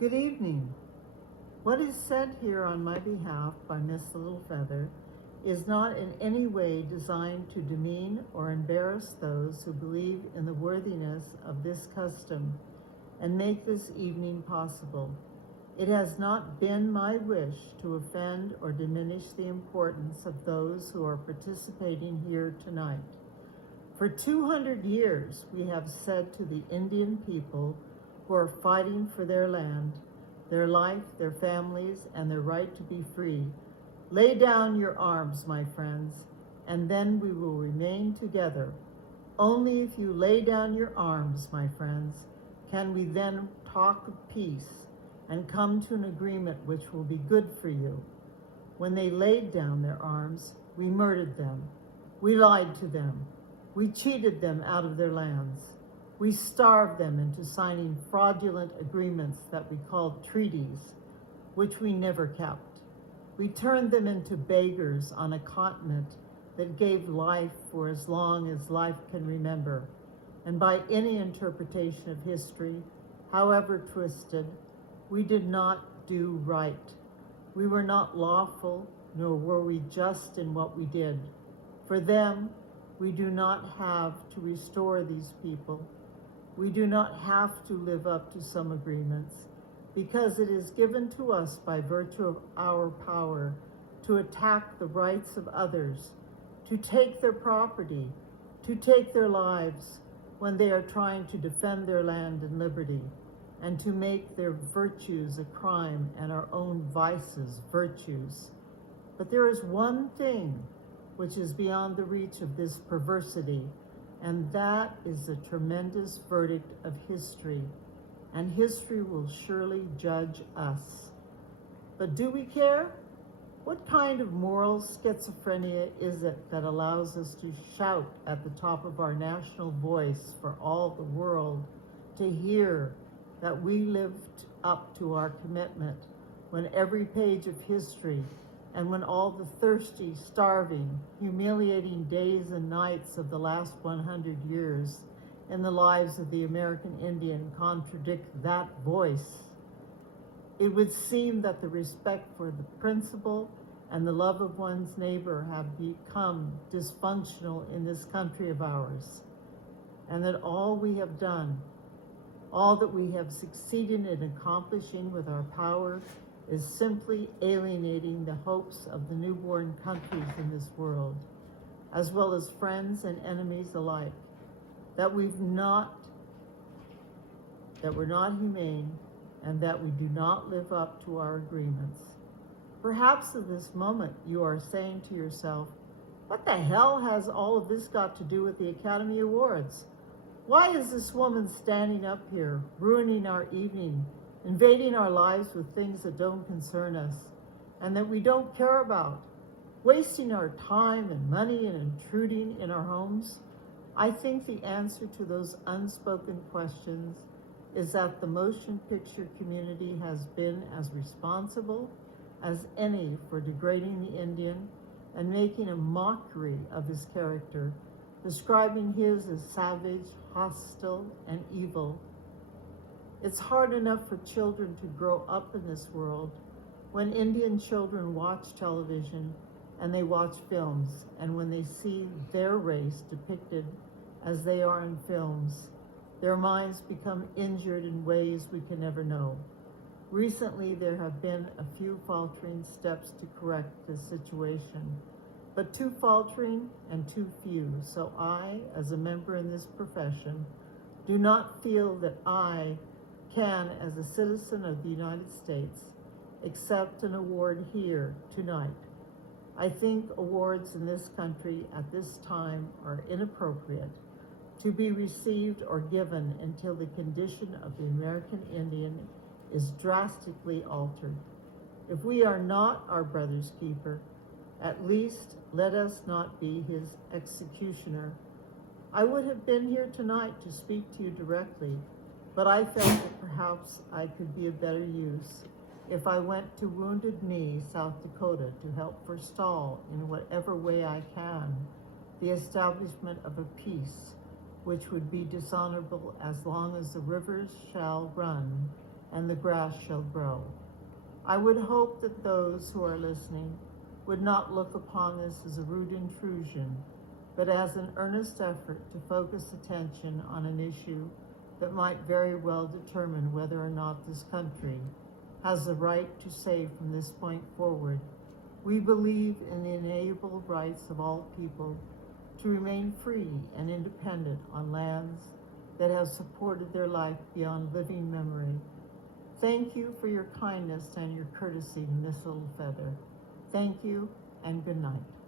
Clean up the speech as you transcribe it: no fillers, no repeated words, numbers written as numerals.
Good evening. What is said here on my behalf by Miss Littlefeather is not in any way designed to demean or embarrass those who believe in the worthiness of this custom and make this evening possible. It has not been my wish to offend or diminish the importance of those who are participating here tonight. For 200 years, we have said to the Indian people who are fighting for their land, their life, their families, and their right to be free, lay down your arms, my friends, and then we will remain together. Only if you lay down your arms, my friends, can we then talk of peace and come to an agreement which will be good for you. When they laid down their arms, we murdered them. We lied to them. We cheated them out of their lands. We starved them into signing fraudulent agreements that we called treaties, which we never kept. We turned them into beggars on a continent that gave life for as long as life can remember. And by any interpretation of history, however twisted, we did not do right. We were not lawful, nor were we just in what we did. For them, we do not have to restore these people. We do not have to live up to some agreements, because it is given to us by virtue of our power to attack the rights of others, to take their property, to take their lives when they are trying to defend their land and liberty, and to make their virtues a crime and our own vices virtues. But there is one thing which is beyond the reach of this perversity, and that is the tremendous verdict of history, and history will surely judge us. But do we care? What kind of moral schizophrenia is it that allows us to shout at the top of our national voice for all the world to hear that we lived up to our commitment when every page of history and when all the thirsty, starving, humiliating days and nights of the last 100 years in the lives of the American Indian contradict that voice? It would seem that the respect for the principle and the love of one's neighbor have become dysfunctional in this country of ours, and that all we have done, all that we have succeeded in accomplishing with our power, is simply alienating the hopes of the newborn countries in this world, as well as friends and enemies alike, that we're not humane, and that we do not live up to our agreements. Perhaps at this moment you are saying to yourself, what the hell has all of this got to do with the Academy Awards? Why is this woman standing up here, ruining our evening, invading our lives with things that don't concern us and that we don't care about, wasting our time and money and intruding in our homes? I think the answer to those unspoken questions is that the motion picture community has been as responsible as any for degrading the Indian and making a mockery of his character, describing his as savage, hostile, and evil. It's hard enough for children to grow up in this world when Indian children watch television and they watch films, and when they see their race depicted as they are in films, their minds become injured in ways we can never know. Recently, there have been a few faltering steps to correct this situation, but too faltering and too few. So I, as a member in this profession, do not feel that I can, as a citizen of the United States, accept an award here tonight. I think awards in this country at this time are inappropriate to be received or given until the condition of the American Indian is drastically altered. If we are not our brother's keeper, at least let us not be his executioner. I would have been here tonight to speak to you directly, but I felt that perhaps I could be of better use if I went to Wounded Knee, South Dakota, to help forestall in whatever way I can the establishment of a peace which would be dishonorable as long as the rivers shall run and the grass shall grow. I would hope that those who are listening would not look upon this as a rude intrusion, but as an earnest effort to focus attention on an issue that might very well determine whether or not this country has the right to say from this point forward, we believe in the inalienable rights of all people to remain free and independent on lands that have supported their life beyond living memory. Thank you for your kindness and your courtesy, Miss Littlefeather. Thank you and good night.